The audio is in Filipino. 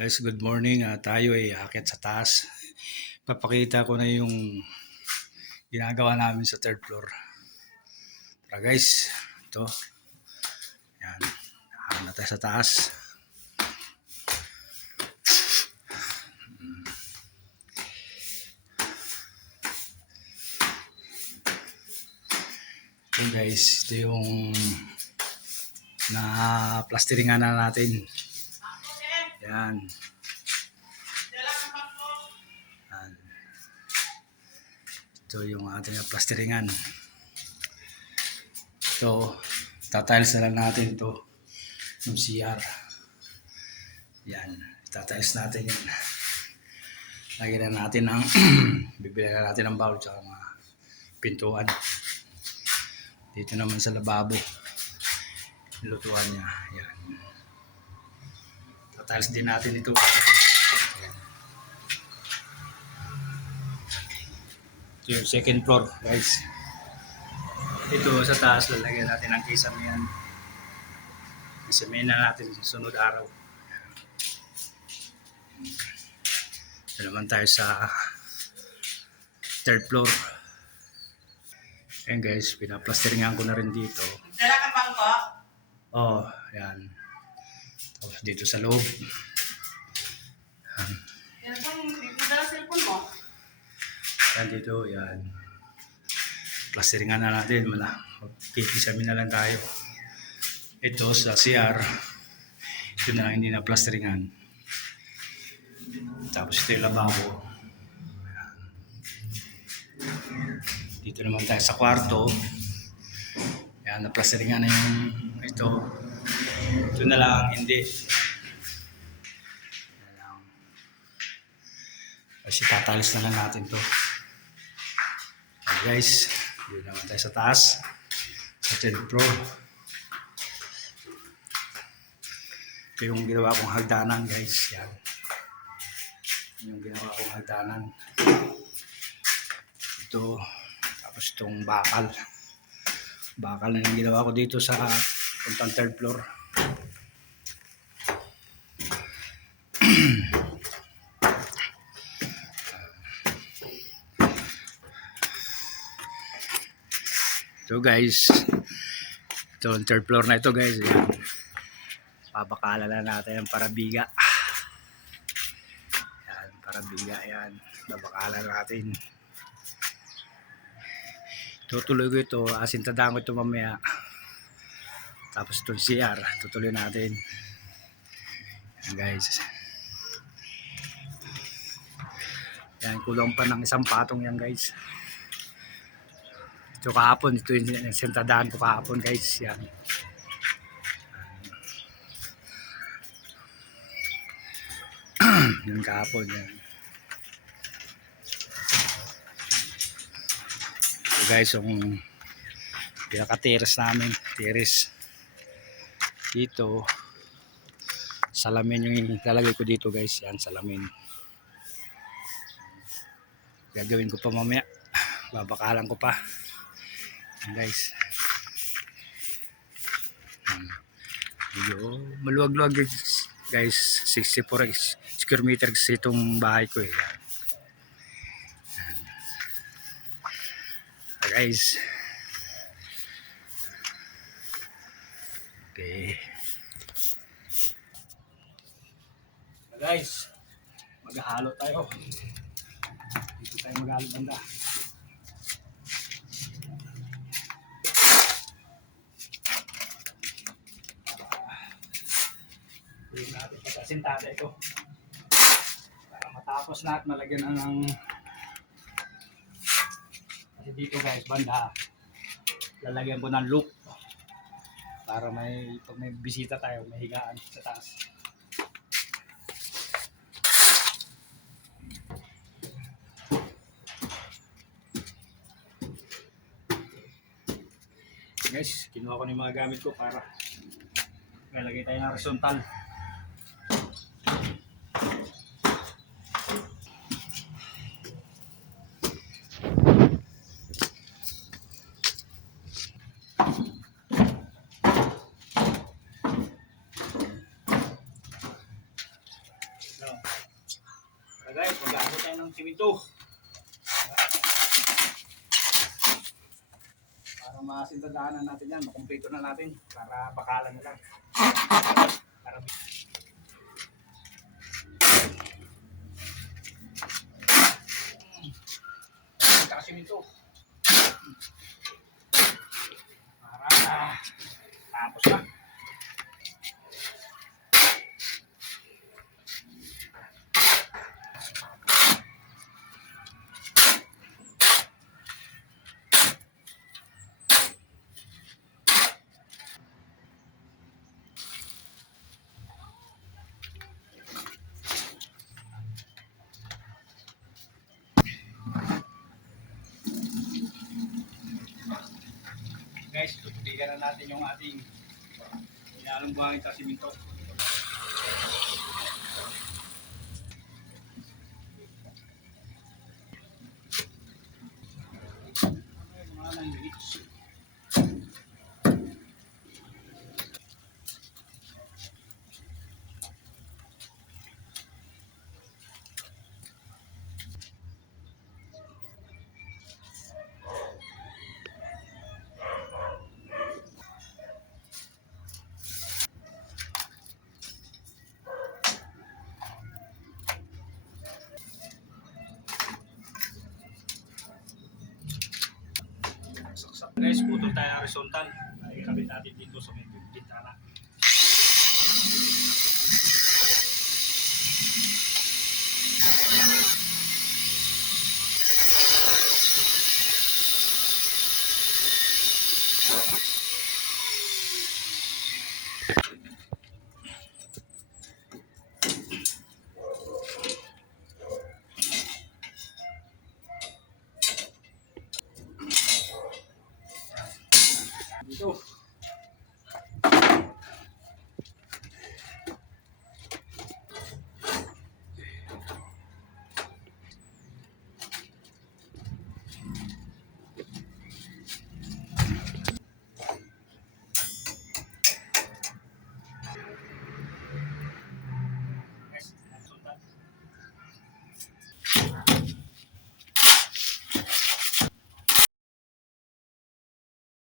Guys, good morning. Tayo ay aakyat sa taas. Papakita ko na yung ginagawa namin sa third floor. Tara guys, ito. Yan. Aakyat na tayo sa taas. Okay guys, ito yung na-plasteringan na natin. Yan. Yan. Ito yung ating plasteringan. Ito, tatiles na lang natin ito. Yung CR. Yan. Tatiles natin yan. Lagyan na natin ang bibili na natin ng bowl tsaka mga pintuan. Dito naman sa lababo. Lutuan niya. Yan. Tatiles din natin ito. Ito yung second floor, guys. Ito sa taas, lalagyan natin ang kisame yan. Kisame na natin sa sunod araw. Ito naman tayo sa third floor. Ayan guys, pinaplasteringan ko na rin dito. Dala ka bang po? Oh, yan. Tapos dito sa loob. Yan bang dala cellphone mo? Yan dito, yan. Plasteringan na natin. Kikisamin na lang tayo. Ito sa CR. Ito na lang hindi na plasteringan. Tapos ito yung lababo. Dito naman tayo sa kwarto. Yan, naplasteringan na yung ito. Ito na lang, hindi. Yan lang. Kasi tatalis na lang natin to. Okay guys, dito naman tayo sa taas. Sa third floor. Ito yung ginawa kong hagdanan guys. Yan. Yung ginawa kong hagdanan. Ito. Tapos itong bakal. Bakal na yung ginawa ko dito sa puntang third floor. Ito guys. Ito ang third floor na ito guys. Yan. Pabakala na natin ang parabiga. Yan, parabiga yan. Babakala natin. Tutuloy ko ito, asintadahan ko ito mamaya. Tapos itong CR, tutuloy natin. Yan guys. Yan, kulang pa ng isang patong yan guys. Ito kahapon, ito yung sintadahan ko kahapon guys. Yan. Yan kahapon yan. So guys, yung pinaka-terrace namin, terrace dito, salamin yung lalagay ko dito guys. Yan, salamin. Gagawin ko pa mamaya, babakalan ko pa. Yan guys. Medyo maluwag-luwag guys, 64 square meters itong bahay ko eh. Guys, okay guys, maghahalo tayo dito, tayo maghahalo banda. Hindi natin patasintada ito para matapos na at malagyan na ng, kasi dito guys banda lalagyan ko ng loop para pag may bisita tayo may higaan sa taas. Guys, kinuha ko na yung mga gamit ko para lalagay tayo ng horizontal. ng simento. Para masintandaanan natin yan, makumpleto na natin. Para bakalan na lang. Para simento. Para tapos na. Guys, tututigan na natin yung ating inaalong buhangin sa simento. Mga 9 minutes. Guys, putol tayo ng horizontal. Ikabit natin dito sa may bintana. Dito.